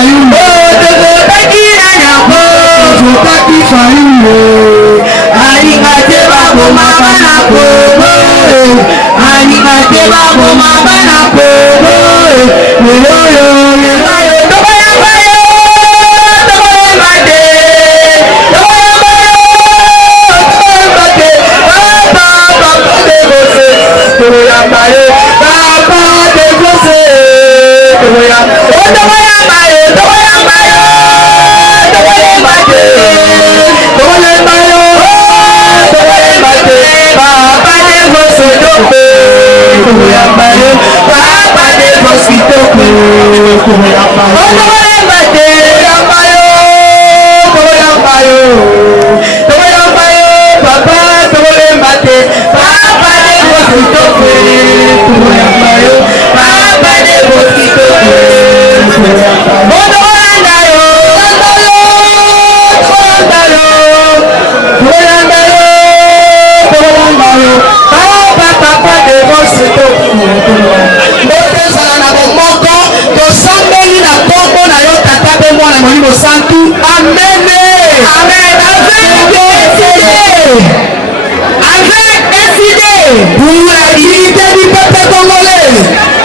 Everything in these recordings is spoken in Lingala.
Fayulu. Tokotaki na nyako. Tokotaki Fayulu. Alikate baboma bana kobo. Alikate baboma bana kobo. Yoyo yoyo tokoya bayo. Tokoya bate. Tokoya bayo. Tokoya bate. Papa papa de gose. Tokoya bayo. Papa de gose. Tokoya. Oh tokoya bayo. Tokoya bayo. Tokoya bate. Tokoya bayo. Tokoya bate. Papa de gose tope. Tokoya bayo. Papa de gose tope. Tokoya bayo. Oh tokoya bate. Tokoya bayo. Tokoya bayo. Tokoya bayo. Papa tokoya bate. Papa de gose tope. Tokoya bayo. Papa de gose tope. Tokoya bayo. Oh tokoya bayo. Pour la dignité du peuple congolais,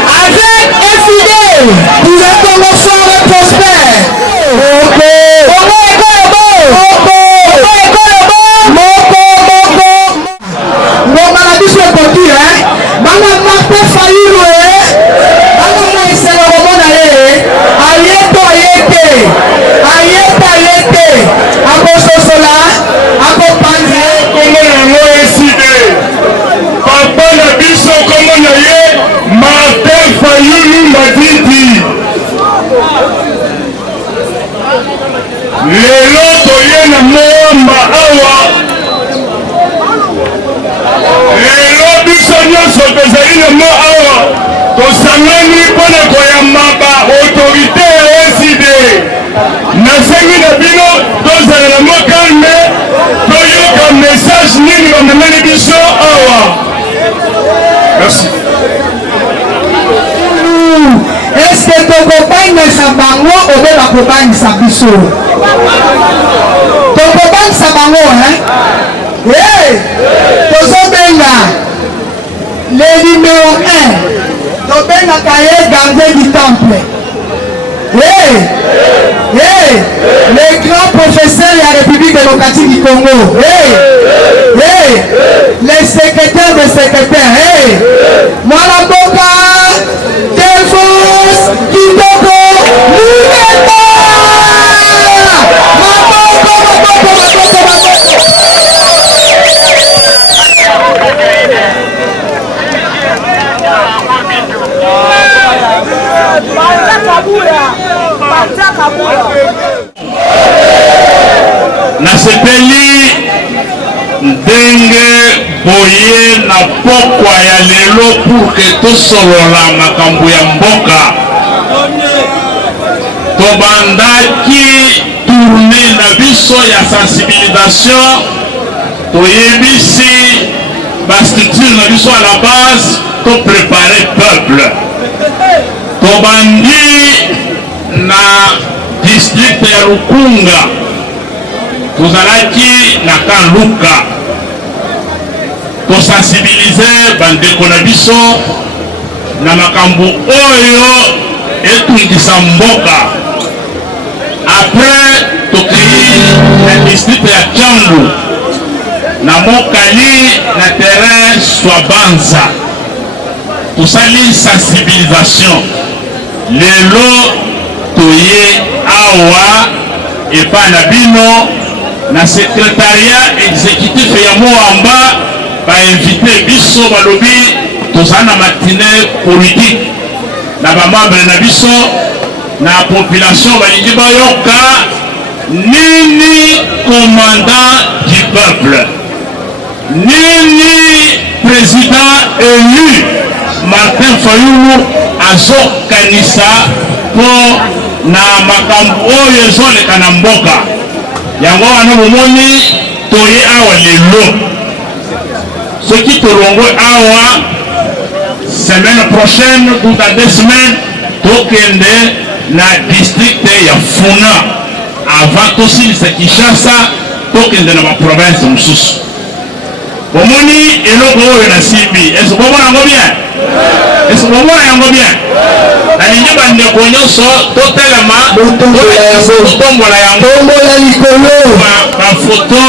Avec FID, pour un Congo fort et prospère. Ngoma na biso ekoti bana Martin Fayulu bana na iselo komona ye ayete akososola akopanzi Kongo yango eside papa na biso kombo na ye Martin Fayulu Madidi. Lelo toye na moamba awa, lelo biso nyonso tozali na mo awa tosangani mpona koyamba ba autorité eside. Nasengi na bino tozala na mo calme toyoka message nini bamemeli biso awa. Merci. Est-ce que tokobangisa bango obe bakobangisa biso? Tokobangisa bango tozobenga le numéro 1 tobengaka ye gardien du temple. Le grand professeur de la République démocratique du Congo. Le secrétaire des secrétaires. Mwana Boka Delphos Kitoko Lumeba. Nasepeli ndenge boye na pokwa ya lelo pour que tosolola makambo ya mboka. Tobandaki tourner na biso ya sensibilisation toyebisi bastructure na biso à la base to préparer peuple. Tobandi na district ya Lukunga tozalaki na Kaluka tosensibilize bandeko na biso na makambo oyo etungisa mboka. Après tokei na district ya Kiambu na Mokali na terrain Swabanza tosali sensibilisation. Lelo toye awa epa na bino na secrétariat exécutif ya Moamba bainvite biso balobi tozala na matinée politique na bamembre na biso na population balingi bayoka nini commandant du peuple, nini président élu Martin Fayulu azokanisa po na makambo oyo ezoleka na mboka. Yango wana bomoni toye awa lelo soki tolongwe awa semaine prochaine ou dans 2 semaines tokende na district ya Funa avant tosilisa Kinshasa tokende na province mosusu. Omoni eloko oyo na simbi est-ce que bomona yango bien? Est-ce que bomona yango bien? Nalingi bandeko nyonso totelema totombola yango likolo bafoto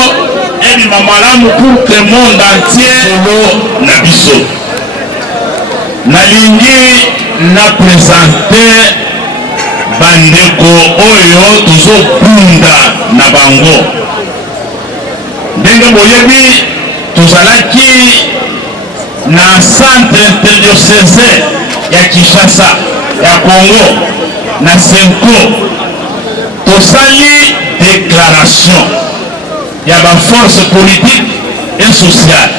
ebima malamu pour que monde entier na biso. Nalingi na présente bandeko oyo tozobunda na bango. Ndenge boyebi tozalaki na centre interdiocésain ya Kinshasa ya Congo na Senko tosali déclaration ya ba force politique et sociale.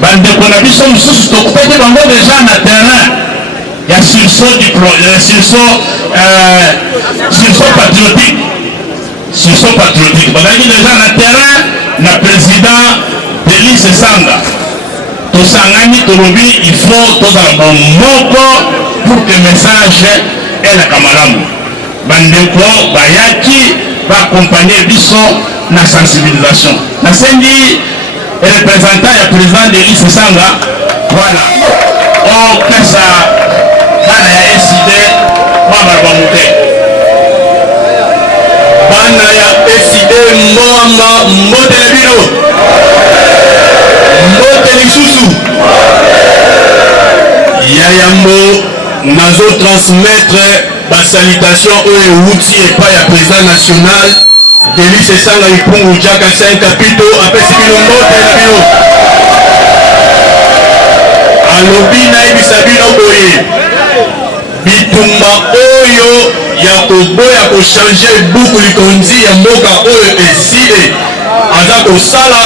Bandeko na biso mosusu tokutaki bango déjà na terrain ya sursaut patriotique. Sursaut patriotique. Bazalaki déjà na terrain na président Denis Sanga. Tosangani tolobi il faut tozala moko pour que message ela kamalamu. Bandeko bayaki ba accompagner biso na sensibilisation. Nasengi représentant ya président Denis Sanga voilà. O kasa bana ya SID wa barbamuke. Bana ya SID mwamba mbotele bino. Mbotele lisusu. Yayambo nazo transmettre ba salutation oyo outi epa ya président national Denis Sanga Ipungu Jaka 5 kapito apesi bino mbotele bino. Alobi na ebisa bino boye bitumba oyo ya koboya kochange buku likonzi ya mboka oyo esile aza kosala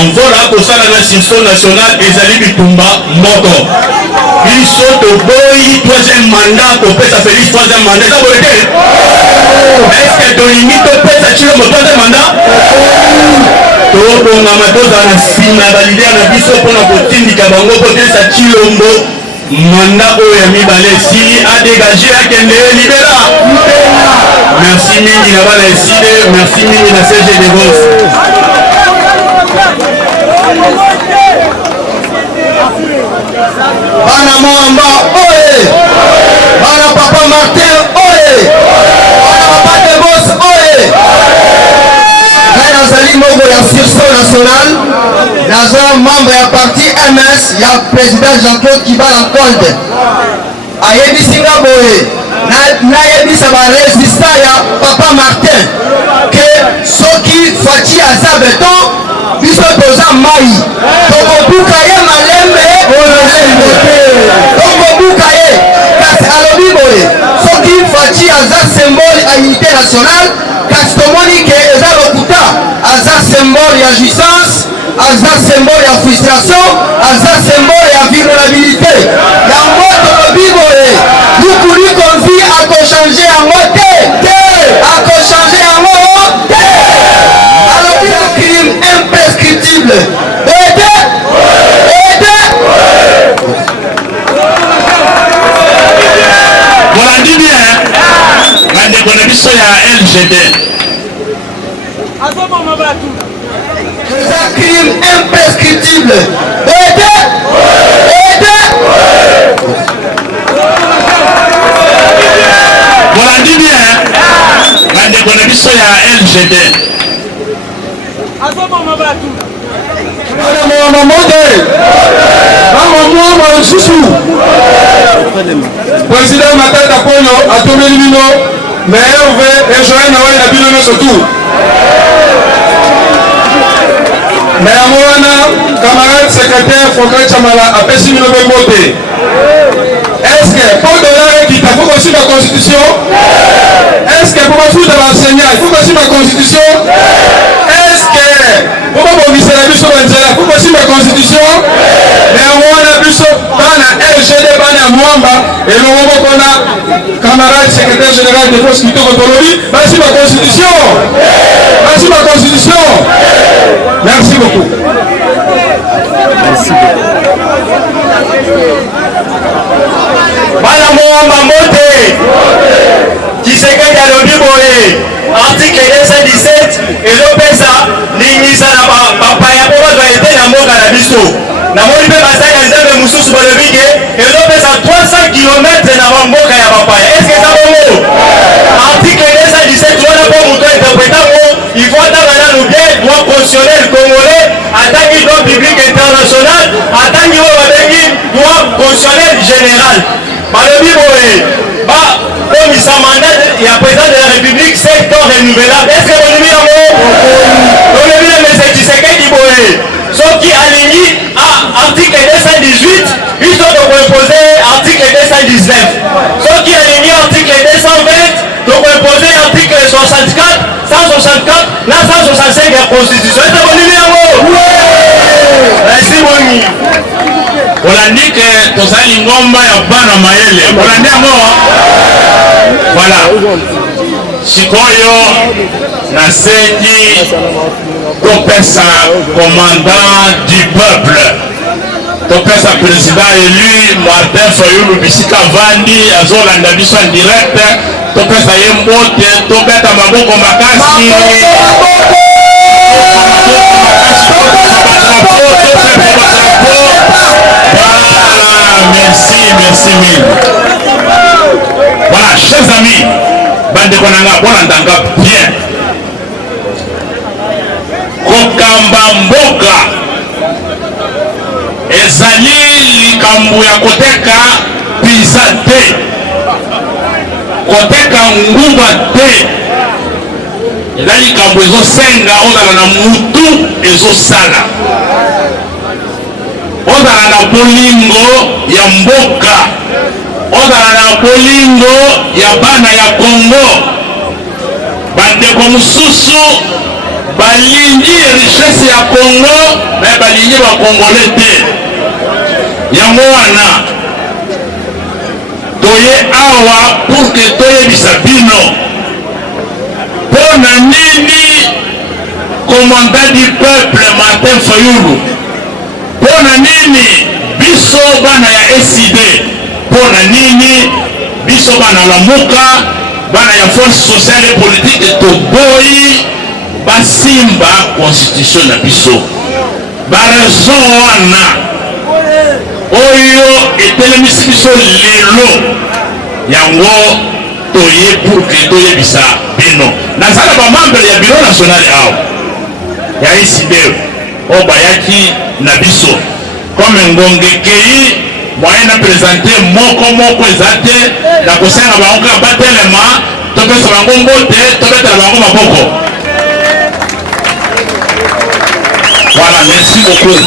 envola kosala na sursaut national ezali bitumba moko. Biso toboyi troisième mandat kopesa Félix troisième mandat eza boye te. Est-ce que tolingi topesa Tshilombo troisième mandat? Tobongama tozala na nsima ya balidea na biso mpona kotindika bango potesa Tshilombo manda oyo ya mibale esili adégage akende libera. Merci mingi na bana esile, merci mingi na CG de Vos. Bana Mwamba oye, bana Papa Martin oye, bana Papa de Vos oye. Nazali moko ya sursaut national, naza membre ya parti MS ya président Jean-Claude Kibala Kolde. Ayebisinga boye, nayebisa ba résistant ya Papa Martin que soki Fachi aza beton, biso toza mai. Tokobuka ye malembe, tokobuka ye. Kasi alobi boye, soki Fachi aza symbole ya unité nationale, kasi tomoni ke eza lokuta aza symbole ya jouissance, aza symbole ya frustration, aza symbole ya vulnérabilité. Yango tolobi boye lukuli konzi akochange yango te, akochange yango te. Alobi ya crime imprescriptible ete bolandi bien bandeko na biso ya LGD eza crime imprescriptible ete bolandi bien bandeko na biso ya LGD président Matata Ponyo atomeli bino meilleur vœu et joyeux Noël na bino nyonso tu. Na yango wana camarade secrétaire Fokret Chamala apesi bino mbote. Est-ce que pour dollar ekita faut aussi la constitution? Est-ce que pour futa l'enseignant il faut aussi la constitution? Est-ce que pour bongisa la biso banzela faut aussi la constitution? Na yango wana biso bana LGD bana Mwamba et le moment qu'on a camarade secrétaire général de force kitoko tolobi basi la constitution. Basi la constitution. Merci beaucoup. Merci beaucoup. Bana Mwamba mote. namoni mpe basali ya nzambe mosusu balobi ke ezopesa 300 km na bamboka ya bapaya. Eske eza bongo? Article 217 wana mpo moto interpreta ngo il faut atanga nanu bien droit constitutionnel congolais atangi droit public international atangi oyo babengi droit constitutionnel général. Balobi boye bakomisa mandat ya président de la république 7 ans renouvelable. Eske bolobi yango? Bolobi na mese Tshisekedi boye soki alingi article 218 biso tokoimpose article 219, soki alingi article 220 tokoimpose article 64, 164 na 165 ya constitution. Eza bolimi yango? Merci bongi. olandi ke tozali ngomba ya bana mayele olandi yango. Voilà, sikoyo nasengi topesa commandant du peuple, topesa président élu Martin Fayulu bisika vandi azolanda biso en direct, topesa ye mbote, tobeta maboko makasi. Merci mille. Voilà, chers amis, bande konanga bonandanga bien. Kokamba mboka ezali likambo ya koteka pizza te, koteka ngumba te. Eza likambo ezosenga ozala na mutu ezosala, ozala na bolingo ya mboka, ozala na bolingo ya bana ya Congo. Bandeko mosusu balingi richesse ya Congo me balingi bakongole te. Yango wana toye awa pour que toyebisa bino mpona nini commandant du peuple Martin Fayulu, mpona nini biso bana ya SID, mpona nini biso bana lamuka, bana ya force sociale et politique toboyi basimba constitution na biso. Baraison wana oyo etelemisi biso lelo yango toye pour que toyebisa bino. Nazala bamembre ya bureau national awa ya SID oyo bayaki na biso comme ngongekei moyen na présenter moko eza te, na kosenga bango kaka batelema topesa bango mbote tobetela bango maboko. Voilà, merci beaucoup.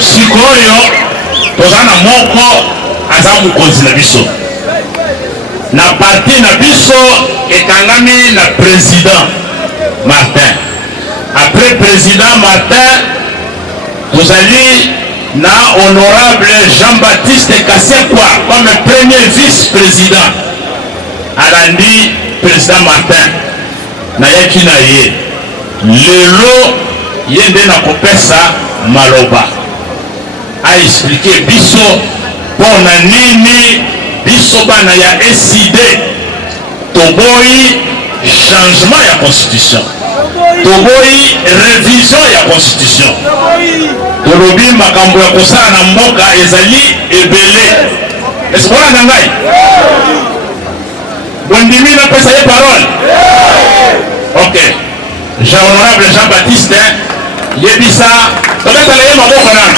Sikoyo toza na moko aza mokonzi na biso, na parti na biso ekangami na président Martin. Après président Martin tozali na honorable Jean-Baptiste Kasekwa comme premier vice-président. Alandi président Martin nayaki na ye lelo ye nde na kopesa maloba aexplike biso mpona nini biso bana ya SID toboyi changement ya constitution, toboyi révision ya constitution. Tolobi makambo ya kosala na mboka ezali ebele. Esikola na ngai bondimi napesa ye parole. Ok, honorable Jean-Baptiste yebisa tobetala ye maboko nana.